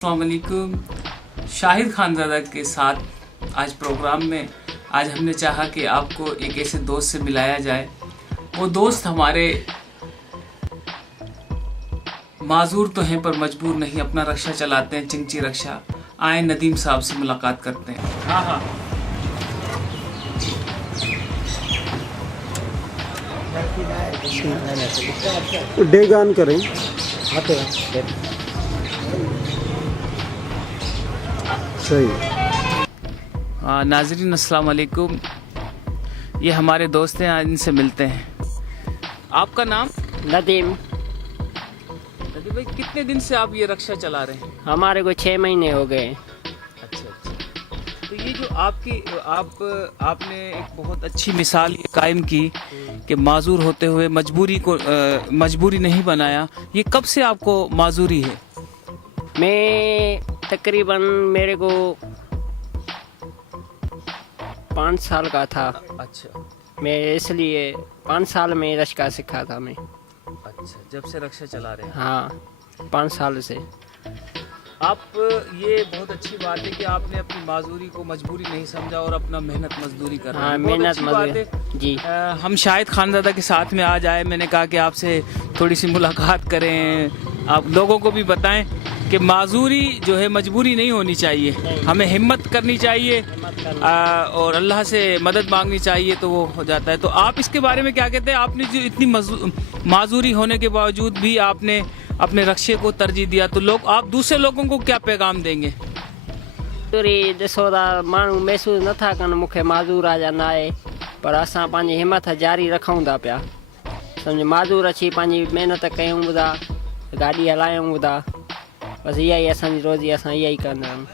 अस्सलाम वालेकुम। शाहिद खानज़ादा के साथ आज प्रोग्राम में आज हमने चाहा कि आपको एक ऐसे दोस्त से मिलाया जाए। वो दोस्त हमारे माजूर तो हैं पर मजबूर नहीं, अपना रक्षा चलाते हैं, चिंची रक्षा। आए नदीम साहब से मुलाकात करते हैं। हाँ हाँ डेग ऑन करें। सही। नाज़रीन अस्सलाम वालेकुम। ये हमारे दोस्त हैं, आज इनसे मिलते हैं। आपका नाम? नदीम। नदीम भाई, कितने दिन से आप ये रक्षा चला रहे हैं? हमारे को 6 महीने हो गए। अच्छा अच्छा। तो ये जो आपने एक बहुत अच्छी मिसाल ये कायम की कि माजूर होते हुए मजबूरी नहीं बनाया। ये कब से आपको माजूरी है? मैं तकरीबन मेरे को 5 साल का था। अच्छा मैं इसलिए 5 साल में रक्षा सीखा था मैं। अच्छा, जब से रक्षा चला रहे हैं हाँ, 5 साल से। आप। ये बहुत अच्छी बात है कि आपने अपनी माजूरी को मजबूरी नहीं समझा और अपना मेहनत मजदूरी कर रहे हैं। हाँ, बहुत मेहनत अच्छी बात मजदूरी है। जी। हम शाहिद खानज़ादा के साथ में आज आए, मैंने कहा कि आपसे थोड़ी सी मुलाकात करें, आप लोगों को भी बताएं कि माजूरी जो है मजबूरी नहीं होनी चाहिए, हमें हिम्मत करनी चाहिए और अल्लाह से मदद मांगनी चाहिए, तो वो हो जाता है। तो आप इसके बारे में क्या कहते हैं? आपने जो इतनी माजूरी होने के बावजूद भी आपने अपने रक्षे को तरजीह दिया, तो आप दूसरे लोगों को क्या पैगाम देंगे? ॾिसो था, माण्हू महसूस नथा कनि मूंखे माज़ूर आहे या न आहे, पर असां पंहिंजी हिमत जारी रखूं था पिया। सम्झ, माज़ूर अची पंहिंजी महिनत कयूं था, गाॾी हलायूं था, बसि इहा ई असांजी रोज़ी, असां इहा ई कंदा आहियूं।